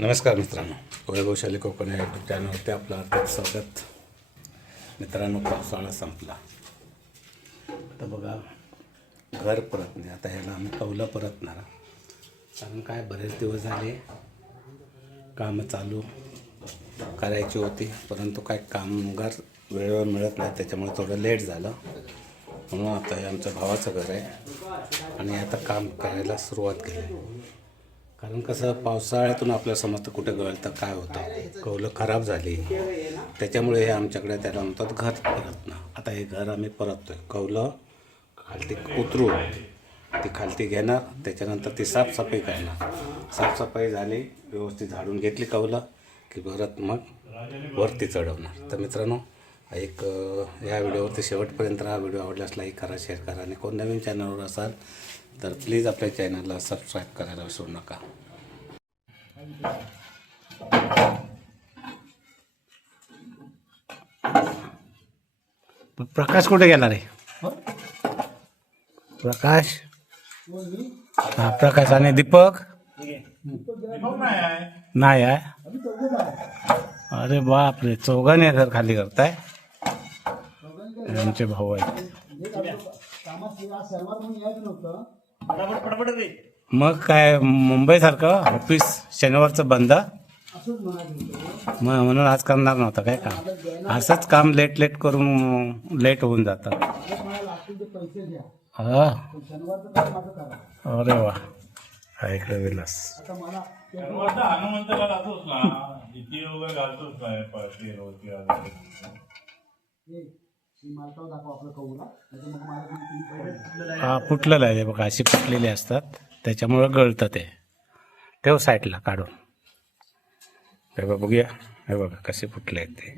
नमस्कार मित्रांनो, वैभवशाली कोकण या यूट्यूब चॅनलवरती आपलं हार्दिक स्वागत. मित्रांनो, पावसाळा संपला तर बघा घर परतणे. आता ह्याला आम्ही कौलं परतणार, कारण काय बरेच दिवस झाले कामं चालू करायची होती, परंतु काय कामगार वेळेवर मिळत नाही, त्याच्यामुळे थोडं लेट झालं. म्हणून आता हे आमच्या भावाचं घर आहे आणि आता काम करायला सुरुवात केली. कारण कसं पावसाळ्यातून आपल्याला समजतं कुठे गळतं काय होतं, कौलं खराब झाली, त्याच्यामुळे हे आमच्याकडे त्याला म्हणतात घर परतणं. आता हे घर आम्ही परततोय. कौलं खालती उतरू, ती खालती घेणार, त्याच्यानंतर ती साफसफाई करणार. साफसफाई झाली, व्यवस्थित झाडून घेतली कौलं की परत मग वरती चढवणार. तर मित्रांनो, एक या व्हिडिओवरती शेवटपर्यंत हा व्हिडिओ आवडल्यास लाईक करा, शेअर करा आणि कोण नवीन चॅनलवर असाल तर प्लीज आपल्या चॅनलला सबस्क्राईब करायला विसरू नका. प्रकाश कुठे गेला रे? प्रकाश, हा प्रकाश आणि दीपक नाही आहे. अरे बाप रे, चौघांनी घर खाली करताय. आमचे भाऊ आहेत. मग काय मुंबईसारखं ऑफिस शनिवारचं बंद, मग म्हणून आज करणार नव्हतं काय काम. असंच काम लेट करून लेट होऊन जातं. हा, अरे वा, इकडे विलास. हा, फुटलेलं आहे बघा, अशी फुटलेली असतात, त्याच्यामुळं गळतं ते. ठेव साईडला काढून. हे बघा, बघूया, हे बघा कसे फुटले आहेत ते.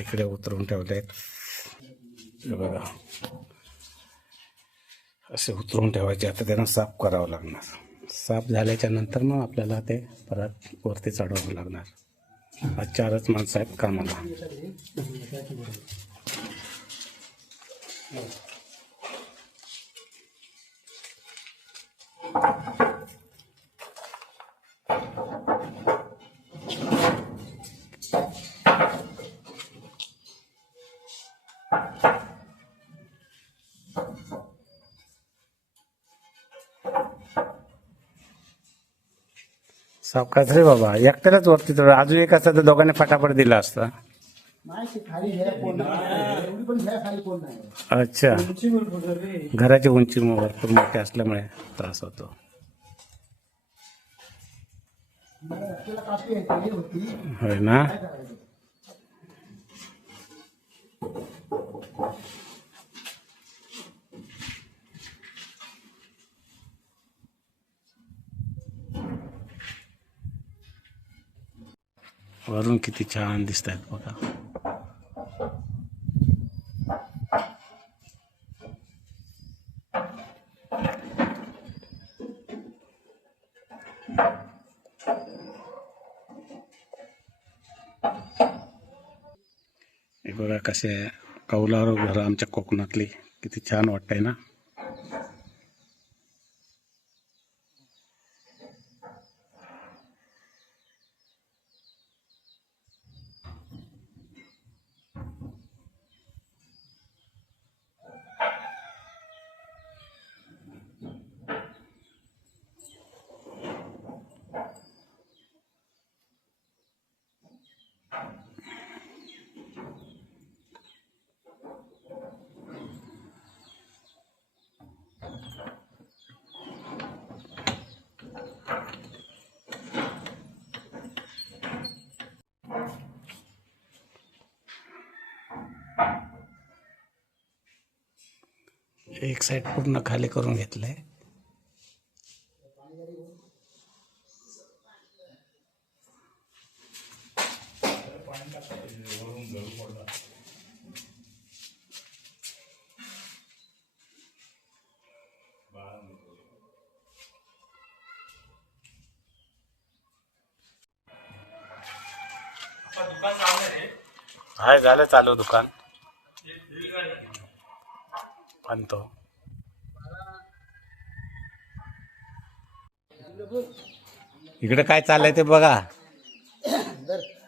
इकडे उतरून ठेवले आहेत, हे बघा असे उतरून ठेवायचे. आता त्यांना साफ करावं लागणार. साफ झाल्याच्या नंतर मग आपल्याला ते परत वरती चढवावं लागणार. आज 4च माणसं आहेत कामाला. सावकाश रे बाबा, एकट्यालाच वरती तर अजून एक असतं तर दोघांनी फटाफट दिला असता. अच्छा, घराची उंची भरपूर मोठी असल्यामुळे त्रास होतो. होय ना. वरून किती छान दिसत आहेत बघा. हे बघा कसे कौलारू घरं आमच्या कोकणातली, किती छान वाटतंय ना. एक साईड पूर्ण खाली करून घेतलंय. हाय, झालं चालू दुकान. आणतो. इकडे काय चाललंय ते बघा.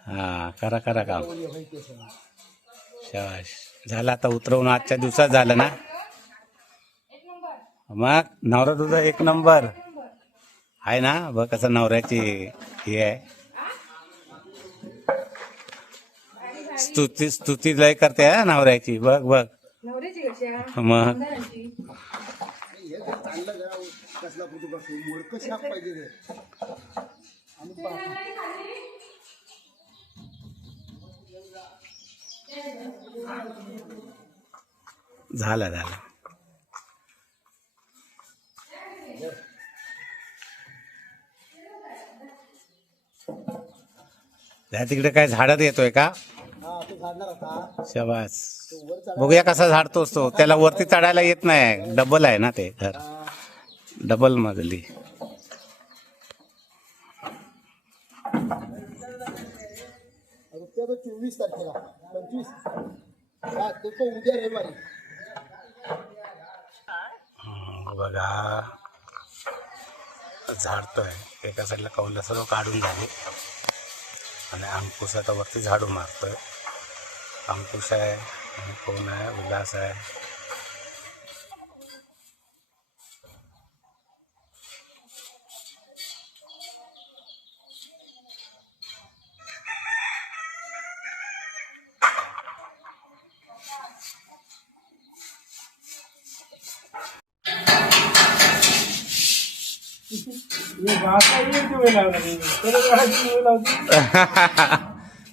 हा, करा करा काम. शाबाश. झालं आता उतरवून आजच्या दिवसात झालं ना. मग नवरा तुझा एक नंबर आहे ना. बघ कसं नवऱ्याची हे आहे. स्तुती लय करते हा नवऱ्याची. बघ बघ मग. झालं झालं. त्या तिकडे काय झाडत येतोय का. शाबास. बघूया कसा झाडतोस तो. त्याला वरती चढायला येत नाही. डबल आहे ना ते घर. डबल मजली. रुपया तो 24 तारखेला 25 उद्या रविवारी. बघा झाडतोय. एका साईडला कौल सर्व काढून झाली आणि अंकुश आता वरती झाडू मारतोय. अंकुश आहे आणि कोण आहे, उल्हास आहे.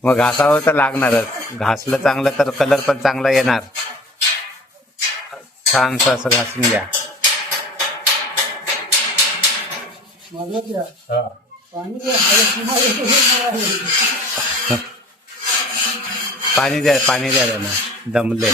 मग घासावं तर लागणारच. घासलं चांगलं तर कलर पण चांगला येणार. छानस असं घासून घ्या. पाणी द्या, पाणी द्या त्यांना. दमले.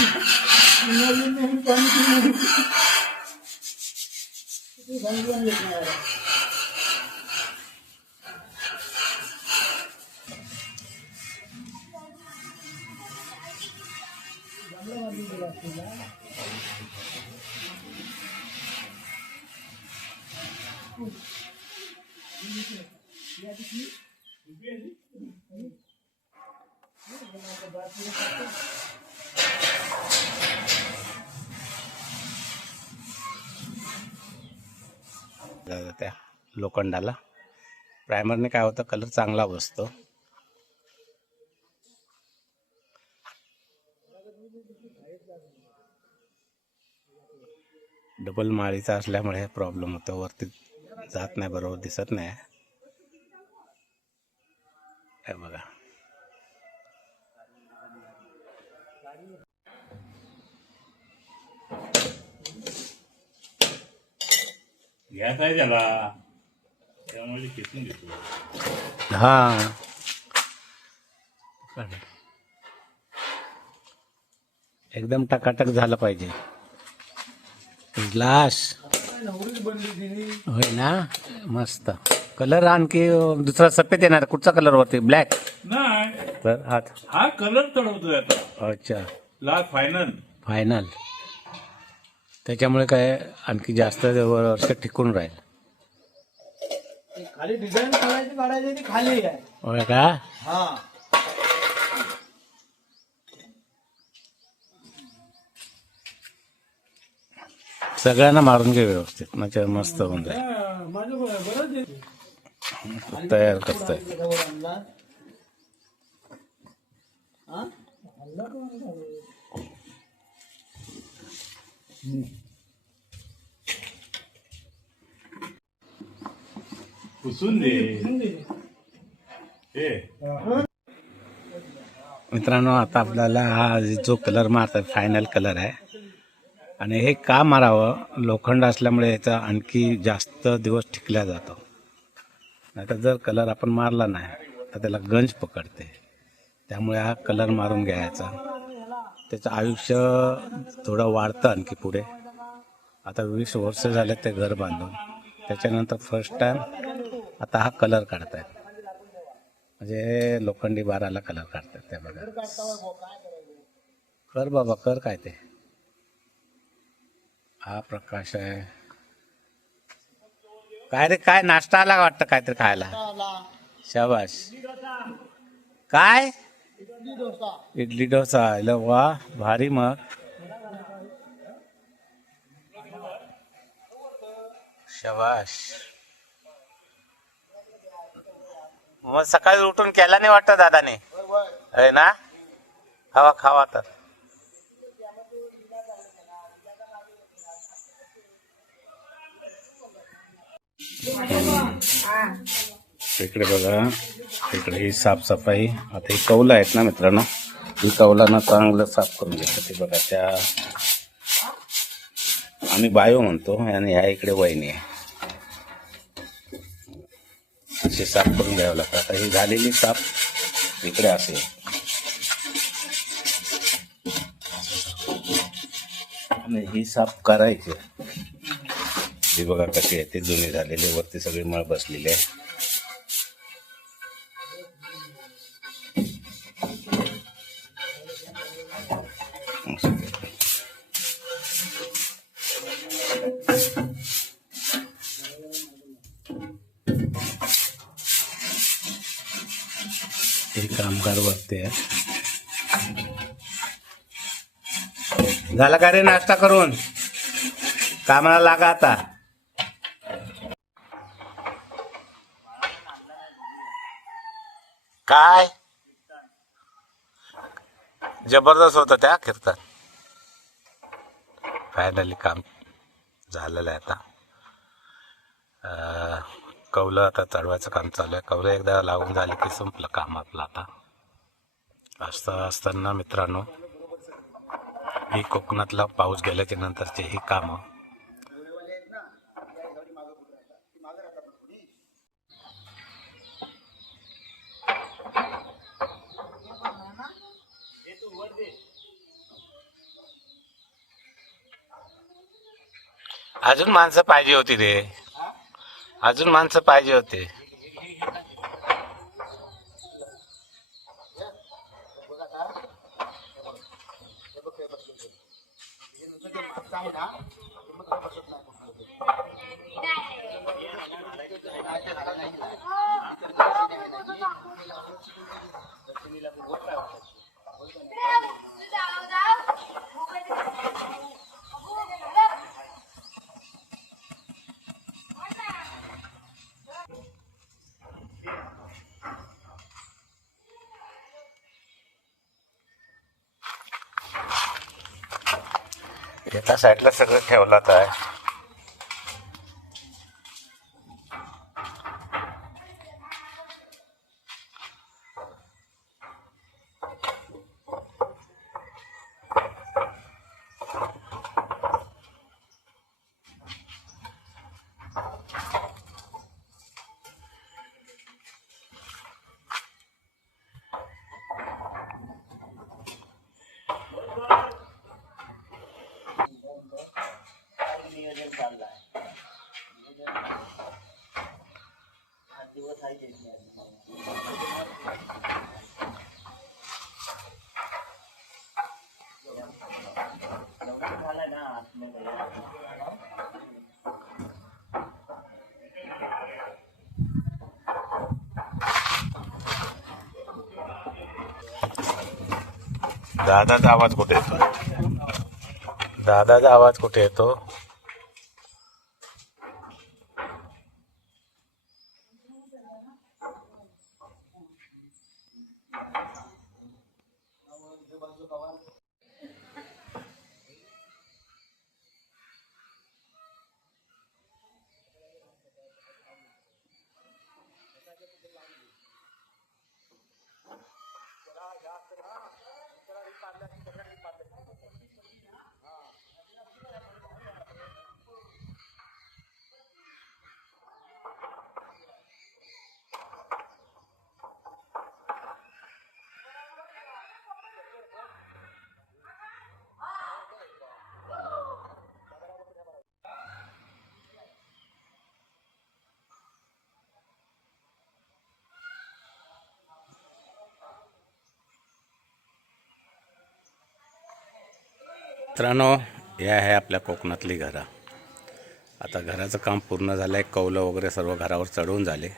त्या लोखंडाला प्रायमरने काय होतं, कलर चांगला बसतो. डबल माळीचा असल्यामुळे प्रॉब्लेम होतो. वरती जात नाही, बरोबर दिसत नाही. हे बघा. गॅस आहे त्याला, त्यामुळे खेचून घेतो. हा, एकदम टकाटक झालं पाहिजे. ग्लास होय ना, मस्त. कलर आणखी दुसरा सफेद येणार. कुठचा कलर वरती? ब्लॅक नाही, तर हा कलर चढवतोय आता. अच्छा, लास्ट फायनल. फायनल. त्याच्यामुळे काय आणखी जास्त वर्ष टिकून राहील. खाली डिझाईन काढायची ती खाली आहे. होय का? हा, सगळ्यांना मारून घे व्यवस्थित, म्हणजे मस्त होऊन जाईल. तयार करतोय. पुसून दे. मित्रांनो, आता आपल्याला हा जो कलर मारतात फायनल कलर आहे. आणि हे का मारावं? लोखंड असल्यामुळे याचा आणखी जास्त दिवस टिकला जातो. नाहीतर जर कलर आपण मारला नाही तर त्याला गंज पकडते. त्यामुळे हा कलर मारून घ्यायचा. त्याचं आयुष्य थोडं वाढतं आणखी पुढे. आता 20 वर्ष झाले ते घर बांधून. त्याच्यानंतर फर्स्ट टाइम आता हा कलर काढतायत. म्हणजे लोखंडी बाराला कलर काढतात. ते बघा. कर बाबा, कर काय ते. हा प्रकाश आहे. काय रे काय नाश्ता आला का वाटतं काहीतरी खायला? आला शाबाश. काय इडली डोसा. इडली डोसा आलं वा भारी. मग शाबाश. मग सकाळी उठून केला नाही वाटतं दादाने? आहे ना. खावा खावा तर. इकडे बघा, इकडे ही साफसफाई. आता ही कौलं आहेत ना मित्रांनो, ही कौलांना चांगलं साफ करून घेतात. ते बघा त्या आम्ही बायो म्हणतो आणि ह्या इकडे वहिनी आहे. असे साफ करून घ्यावं लागतं. आता ही झालेली साफ इकडे असे आणि ही साफ करायची. ही बघा कशी आहे, ती जुनी झालेली, वरती सगळी मळ बसलेली आहे. हे कामगार वरती आहे. झाला का रे नाश्ता करून? कामाला लागा आता. काय जबरदस्त होतं त्या कीर्तन. फायनली काम झालेलं आहे आता. कौलं आता चढवायचं काम चालू आहे. कौलं एकदा लागून झाली की संपलं काम आपलं. आता असं असताना मित्रांनो, ही कोकणातला पाऊस गेल्याच्या नंतरची ही कामं अजून माणसं पाहिजे होती रे, अजून माणसं पाहिजे होते. एका साईडला सगळं ठेवलं आहे. दादाचा आवाज कुठे येतो? दादाचा आवाज कुठे येतो? मित्रांनो, हे आहे आपल्या कोकणातली घरं. आता घराचं काम पूर्ण झालं आहे. कौलं वगैरे सर्व घरावर चढवून झाले.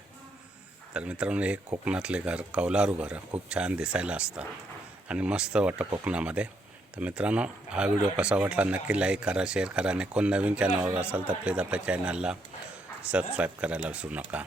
तर मित्रांनो, हे कोकणातले घर, कौलारू घरं खूप छान दिसायला असतात आणि मस्त वाटतं कोकणामध्ये. तर मित्रांनो, हा व्हिडिओ कसा वाटला नक्की लाईक करा, शेअर करा आणि कोण नवीन चॅनलवर असाल तर प्लीज आपल्या चॅनलला सबस्क्राईब करायला विसरू नका.